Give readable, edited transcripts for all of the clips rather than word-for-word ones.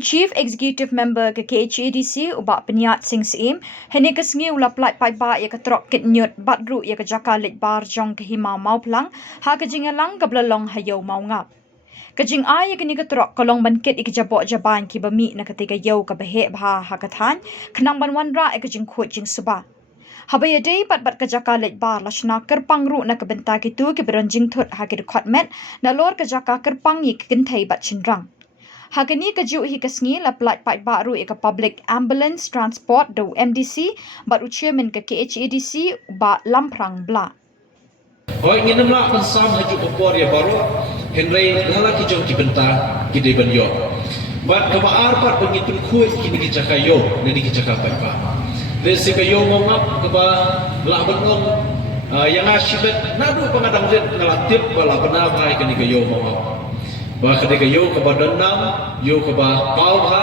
Chief Executive Member ke KHADC ubak peniat sing sim, hene ke sengi ula plai pai ba ya ke trok kit nyut badru ya ke jaka lik bar jong ke hima mau plang, ha ke jingalang ke belalong hayo mau ngap. Kajing ay kini ke trok kolong bankit ik jabok jaban ki bami na ketika yau ke behek bah ha kathan, kenang banwan ra ik jing khut jing suba. Habaya day bat ke jaka lik bar lashna kerpang ru na ke bentar gitu ke beranjing thut ha ke dekat met, na lor ke jaka kerpang yi ke gentai bat cindrang. Hagani kaju hi kasngi la plat pat baru ke public ambulance transport do MDC baru chairman ke KHADC ba lamprang bla. Oh ingin nak pensam haju opor ya baru Henry lala ki jong ki benta ki de ban yo. Bat ka baar pat pengitul kuit ki ni jaka yo ni ki jaka pat ba. Desi ka yo ngomap ka ba la benong yang asyibat nadu pengadang jet ngalatip bala benar bai ka ni ka yo ngomap. Ba ketika yo ke badanam yo ke ba pau ha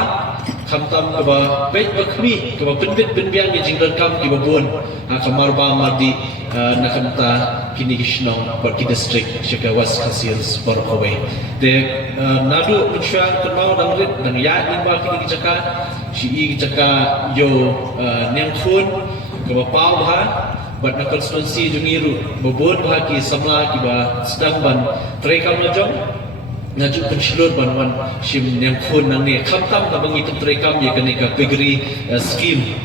khamtam ke ba pej bakmi ke ba penbit penbiang ni jingdan kam ki babun kamar ba madi na khamta kini kishnong ba ki district shikawas khasiels bar away de nadu punshan kenau dang rit dang ya ni ba kini jaka shi i jaka yo nyang khun ke ba pau ha bat na konstituensi jungiru babun ba ki samla ki ba sedang ban trekam najong ngaju pensyulur banwan sim yang khun nang ni khamtam ta bangi trekam ye kanika pegri scheme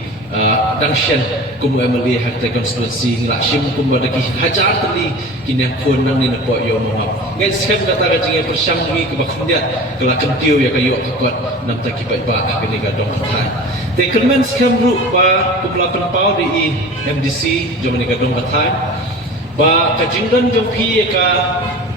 dangshan kum MLA hak te konstituensi ngla sim kum badaki hajar tali kin yang khun nang ni napo yo mangap ngai sem kata ka jinge persang wi ke bakhnya kala kentiu ya kayo kakot nam ta ki ba kanika dong thai te kermen scam ru ba kumla penpau di MDC jomanika dong thai ba kajingdan jompi ka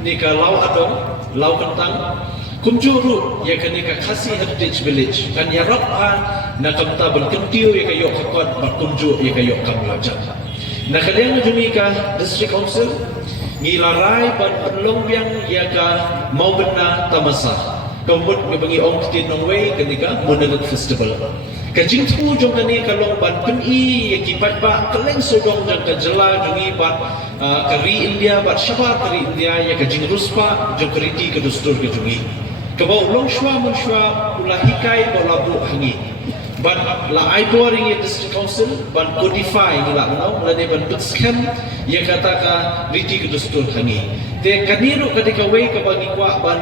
ni ka lau adong lau kentang kumjuru ya kan ka khasi heritage village kan ya rakha na kamta ban kentiu ya kayo kakot ba kumju ya kayo kamlaja na kadang jumi ka district council ngilarai ban penlong yang ya ka mau bena tamasa kambut ngebangi ong tin nong way kenika monagot festival kajing tu jong kani kalong ban pen i ya kipat ba keleng sodong jang ka jela jungi bat kari India bat syabat kari India ya kajing ruspa jong keriti ke dustur ke jungi kabau long shwa mun shwa ulah hikai bola bu hangi ban la ai boring ya district council ban codify ni la no la ne ban scam ya kata ka riti ke dustur hangi te kaniru ketika we ka bagi kwa ban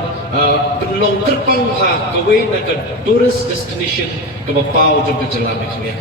penlong terpang ha ka we na ka tourist destination ka bapau jong ka jela me khlia